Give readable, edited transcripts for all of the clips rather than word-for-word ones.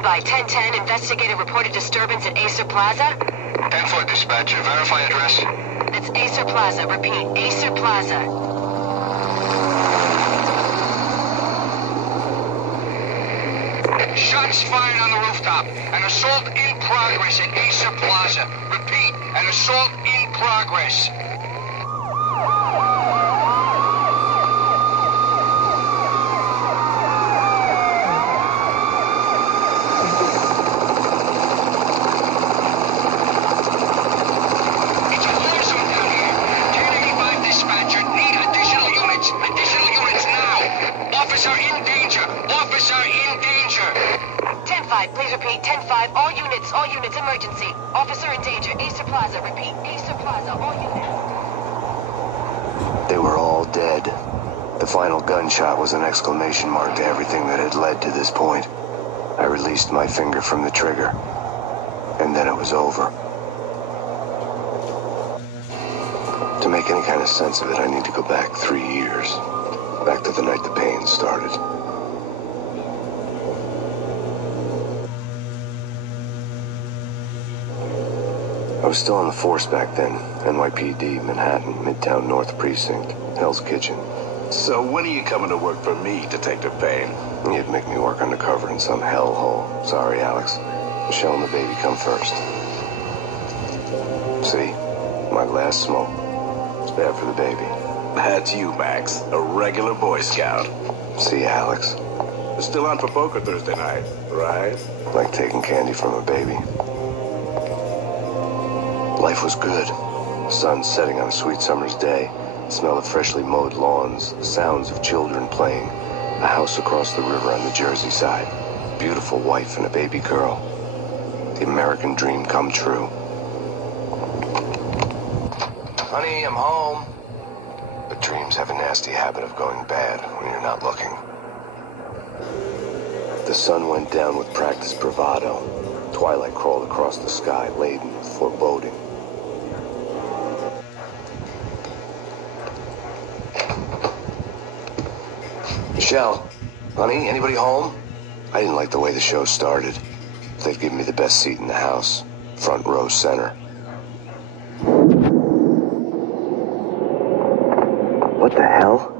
Stand by. 1010, investigator reported disturbance at Acer Plaza. 10-4 dispatcher, verify address. That's Acer Plaza. Repeat, Acer Plaza. Shots fired on the rooftop. An assault in progress at Acer Plaza. Repeat, an assault in progress. It's a war zone down here. 1085 dispatcher, need additional units. Additional units now. Officer in danger. Officer in danger. 10-5, please repeat. 10-5, all units, emergency. Officer in danger, Acer Plaza. Repeat, Acer Plaza, all units. They were all dead. The final gunshot was an exclamation mark to everything that had led to this point. I released my finger from the trigger, and then it was over. To make any kind of sense of it, I need to go back 3 years. Back to the night the pain started. I was still on the force back then. NYPD, Manhattan, Midtown North Precinct, Hell's Kitchen. So when are you coming to work for me, Detective Payne? You'd make me work undercover in some hellhole. Sorry, Alex. Michelle and the baby come first. See? My last smoke. It's bad for the baby. That's you, Max. A regular Boy Scout. See, Alex? We're still on for poker Thursday night, right? Like taking candy from a baby. Life was good. The sun setting on a sweet summer's day. The smell of freshly mowed lawns. The sounds of children playing. A house across the river on the Jersey side. Beautiful wife and a baby girl. The American dream come true. Honey, I'm home. But dreams have a nasty habit of going bad when you're not looking. The sun went down with practiced bravado. Twilight crawled across the sky, laden with foreboding. Michelle, honey, anybody home? I didn't like the way the show started. They'd given me the best seat in the house, front row center. What the hell?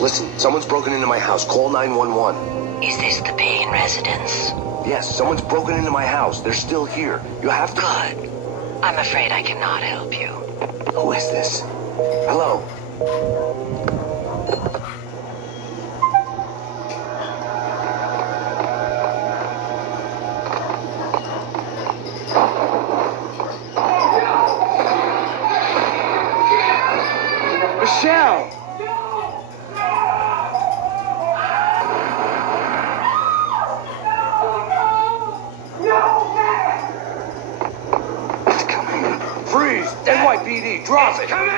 Listen, someone's broken into my house. Call 911. Is this the Payne residence? Yes, someone's broken into my house. They're still here. You have to... Good. I'm afraid I cannot help you. Who is this? Hello? Michelle! Freeze! NYPD, drop it! Come in!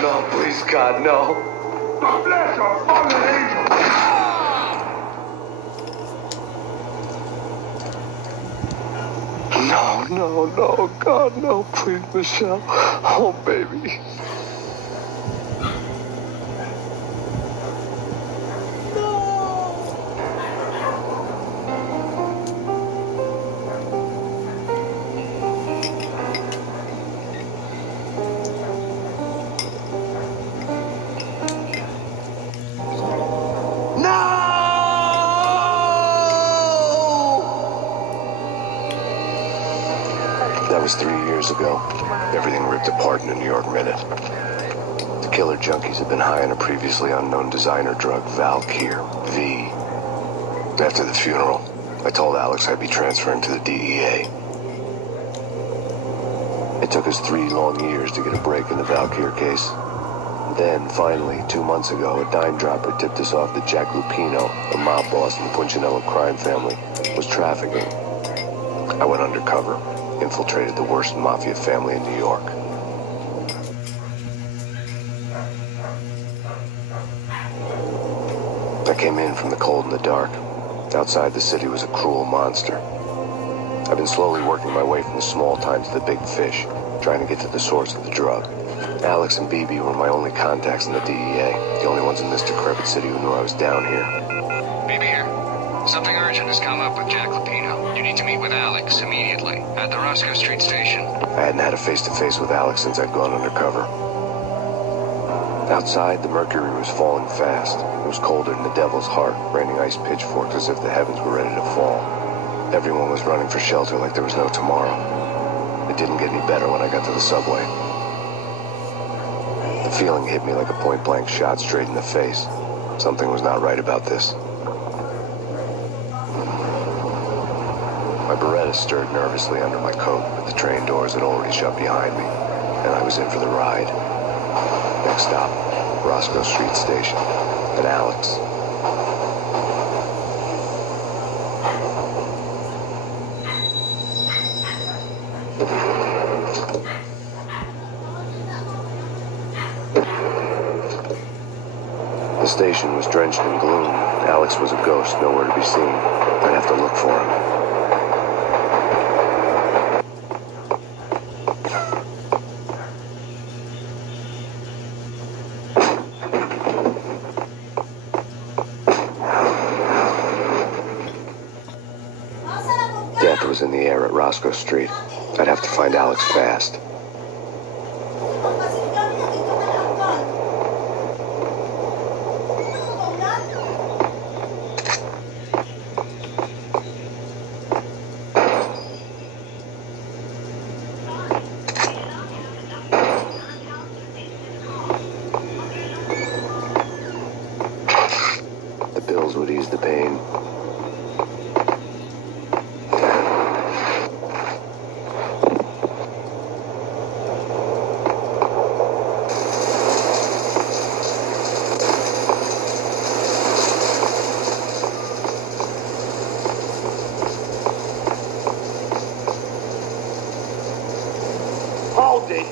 No, please, God, no. God bless your fallen angel! No, God, no, please, Michelle. Oh, baby. That was 3 years ago. Everything ripped apart in a New York minute. The killer junkies had been high on a previously unknown designer drug, Valkyr, V. After the funeral, I told Alex I'd be transferring to the DEA. It took us 3 long years to get a break in the Valkyr case. Then, finally, 2 months ago, a dime-dropper tipped us off that Jack Lupino, a mob boss in the Punchinello crime family, was trafficking. I went undercover. Infiltrated the worst mafia family in New York. I came in from the cold and the dark. Outside the city was a cruel monster. I've been slowly working my way from the small time to the big fish, trying to get to the source of the drug. Alex and BB were my only contacts in the DEA, the only ones in this decrepit city who knew I was down here. BB here. Something urgent has come up with Jack Lupino. You need to meet with Alex immediately at the Roscoe Street station. I hadn't had a face-to-face with Alex since I'd gone undercover. Outside, the mercury was falling fast. It was colder than the devil's heart, raining ice pitchforks as if the heavens were ready to fall. Everyone was running for shelter like there was no tomorrow. It didn't get any better when I got to the subway. The feeling hit me like a point-blank shot straight in the face. Something was not right about this. My Beretta stirred nervously under my coat, but the train doors had already shut behind me, and I was in for the ride. Next stop, Roscoe Street Station, and Alex. The station was drenched in gloom. Alex was a ghost, nowhere to be seen. I'd have to look for him. Death was in the air at Roscoe Street. I'd have to find Alex fast. The pills would ease the pain. Hold it!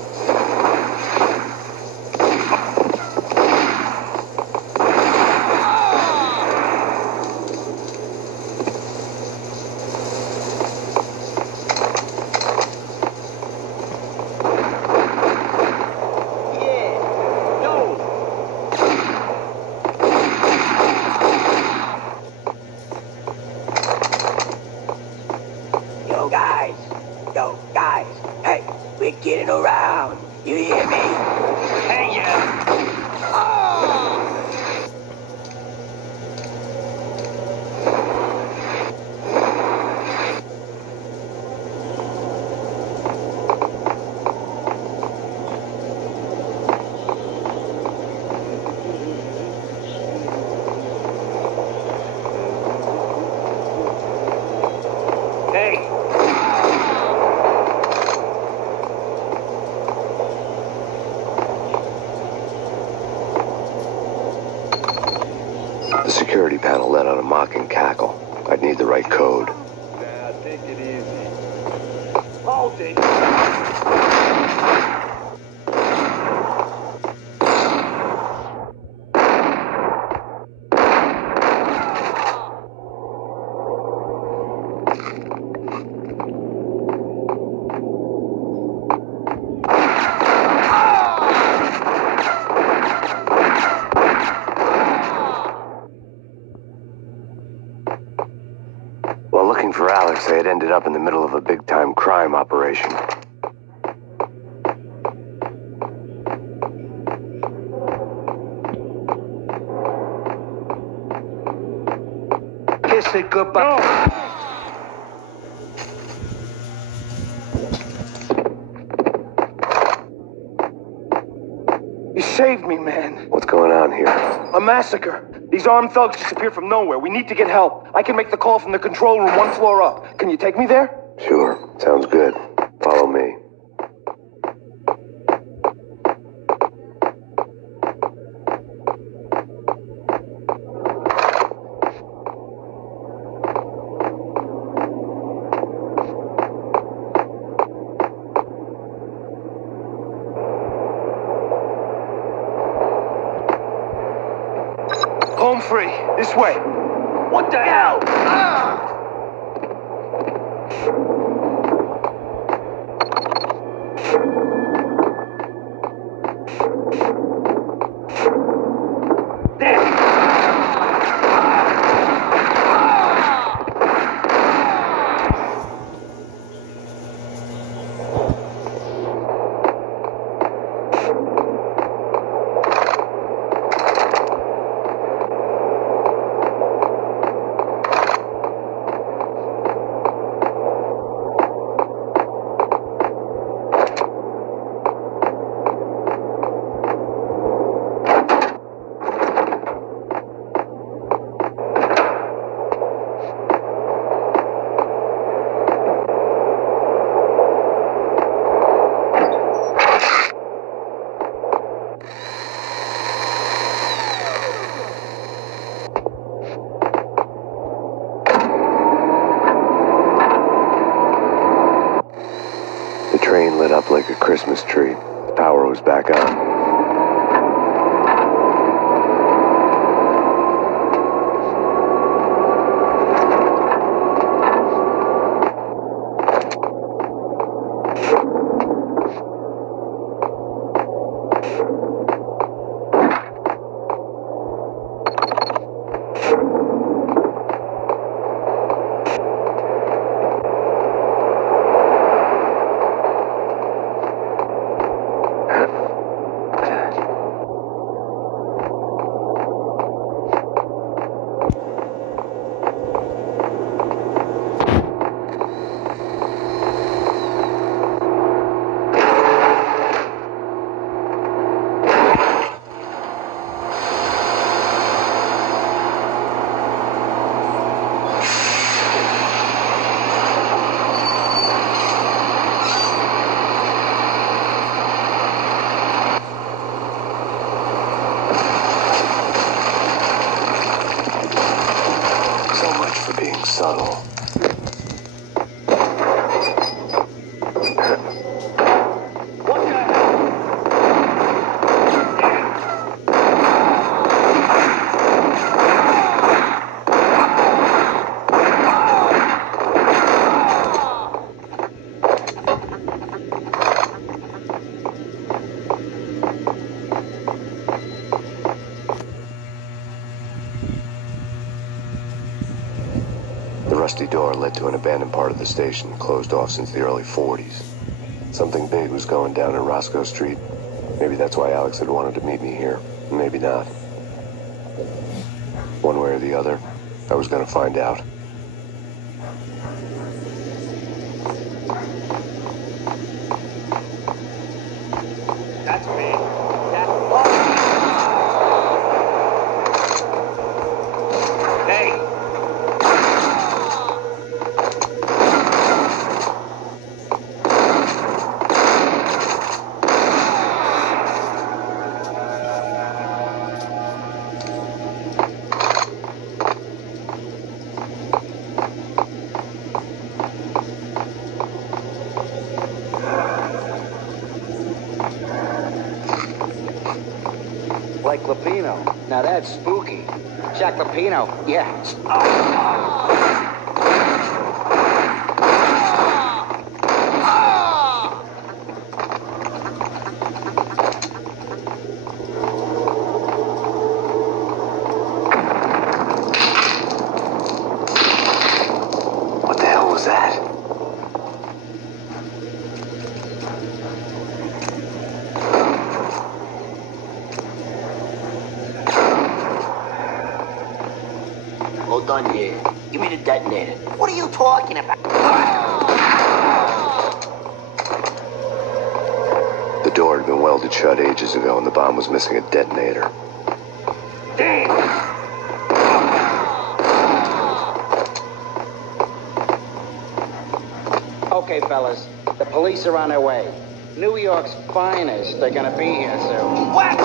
Yo, guys, hey, we're getting around. You hear me? Hey, yeah! Hey! The security panel let out a mocking cackle. I'd need the right code. Now, take it easy. Hold it! While looking for Alex, they had ended up in the middle of a big-time crime operation. Kiss it goodbye. You saved me, man. What's going on here? A massacre. These armed thugs disappeared from nowhere. We need to get help. I can make the call from the control room one floor up. Can you take me there? Sure, sounds good. Follow me. Home free. This way. What the hell? The train lit up like a Christmas tree. The power was back on. Subtle. The rusty door led to an abandoned part of the station, closed off since the early 40s. Something big was going down in Roscoe Street. Maybe that's why Alex had wanted to meet me here. Maybe not. One way or the other, I was gonna find out. That's me. Hey! Like Lapino. Now that's spooky. Jack Lapino, yeah. What the hell was that? All done here. Give me the detonator. What are you talking about? The door had been welded shut ages ago and the bomb was missing a detonator. Okay, fellas. The police are on their way. New York's finest are gonna be here soon. What?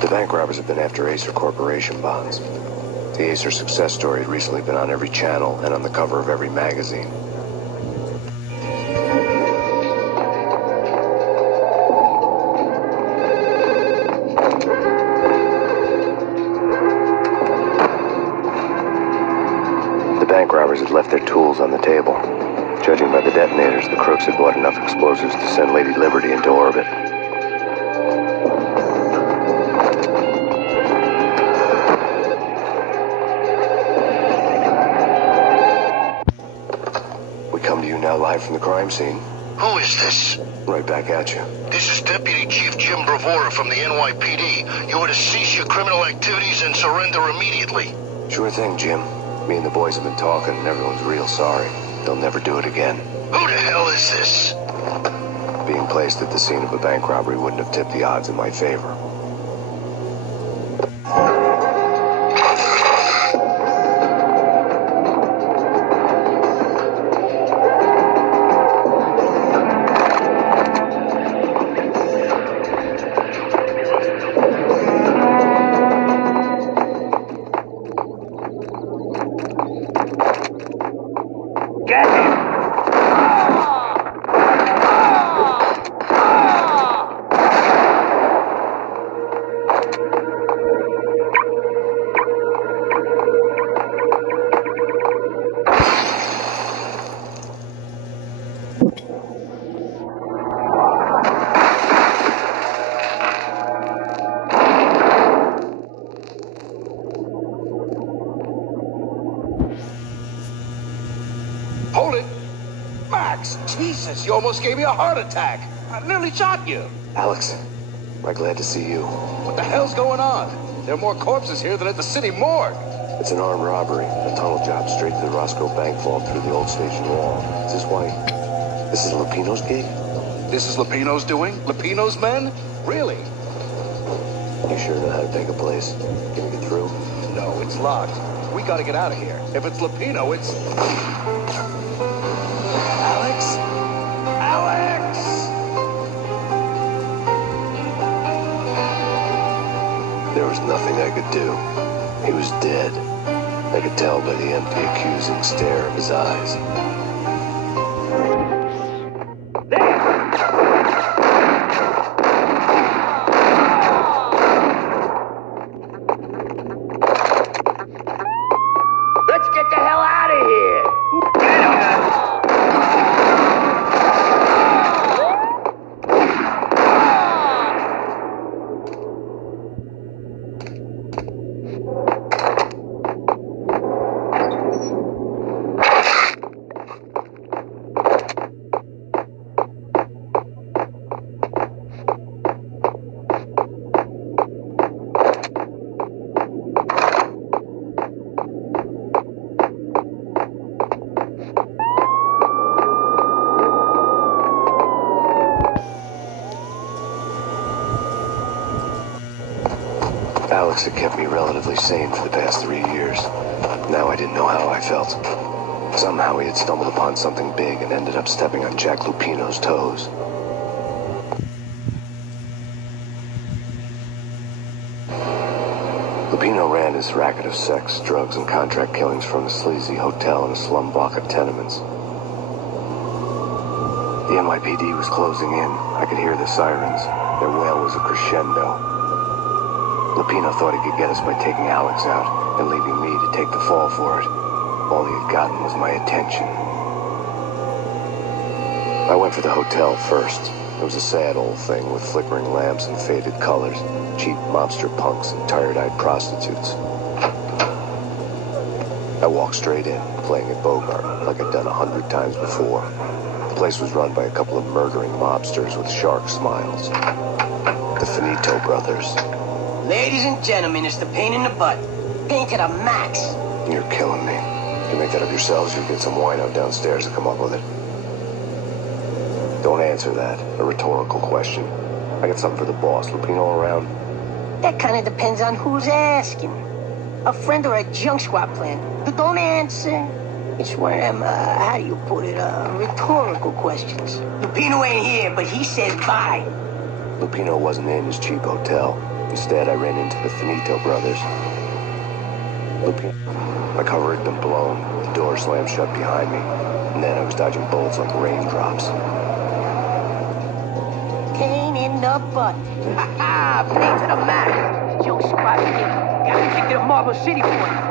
The bank robbers have been after Acer Corporation bonds. The Acer success story had recently been on every channel and on the cover of every magazine. The bank robbers had left their tools on the table. Judging by the detonators, the crooks had bought enough explosives to send Lady Liberty into orbit. We come to you now live from the crime scene. Who is this? Right back at you. This is Deputy Chief Jim Bravura from the NYPD. You are to cease your criminal activities and surrender immediately. Sure thing, Jim. Me and the boys have been talking, and everyone's real sorry. They'll never do it again. Who the hell is this? Being placed at the scene of a bank robbery wouldn't have tipped the odds in my favor. Hold it! Max, Jesus, you almost gave me a heart attack. I nearly shot you. Alex, I'm glad to see you. What the hell's going on? There are more corpses here than at the city morgue. It's an armed robbery, a tunnel job straight to the Roscoe bank vault through the old station wall. Is this why? This is Lupino's gig? This is Lupino's doing? Lupino's men? Really? You sure know how to take a place? Can we get through? No, it's locked. We gotta get out of here. If it's Lupino, it's... Alex? Alex! There was nothing I could do. He was dead. I could tell by the empty, accusing stare of his eyes. Let's get the hell out of here. Alex had kept me relatively sane for the past 3 years. Now I didn't know how I felt. Somehow he had stumbled upon something big and ended up stepping on Jack Lupino's toes. Lupino ran his racket of sex, drugs, and contract killings from a sleazy hotel in a slum block of tenements. The NYPD was closing in. I could hear the sirens. Their wail was a crescendo. Lupino thought he could get us by taking Alex out and leaving me to take the fall for it. All he had gotten was my attention. I went for the hotel first. It was a sad old thing with flickering lamps and faded colors, cheap mobster punks and tired-eyed prostitutes. I walked straight in, playing at Bogart, like I'd done 100 times before. The place was run by a couple of murdering mobsters with shark smiles. The Finito brothers. Ladies and gentlemen, it's the pain in the butt. Pain to the max. You're killing me. You make that up yourselves, or you get some wino downstairs to come up with it? Don't answer that. A rhetorical question. I got something for the boss. Lupino around? That kind of depends on who's asking. A friend or a junk squad plan. But don't answer. It's one of them, how do you put it, rhetorical questions. Lupino ain't here, but he says bye. Lupino wasn't in his cheap hotel. Instead, I ran into the Finito brothers. My cover had been blown, the door slammed shut behind me, and then I was dodging bullets like raindrops. Pain in the butt. Ha ha! Play to the max. Joke spot here. Got to get to Marble City for you.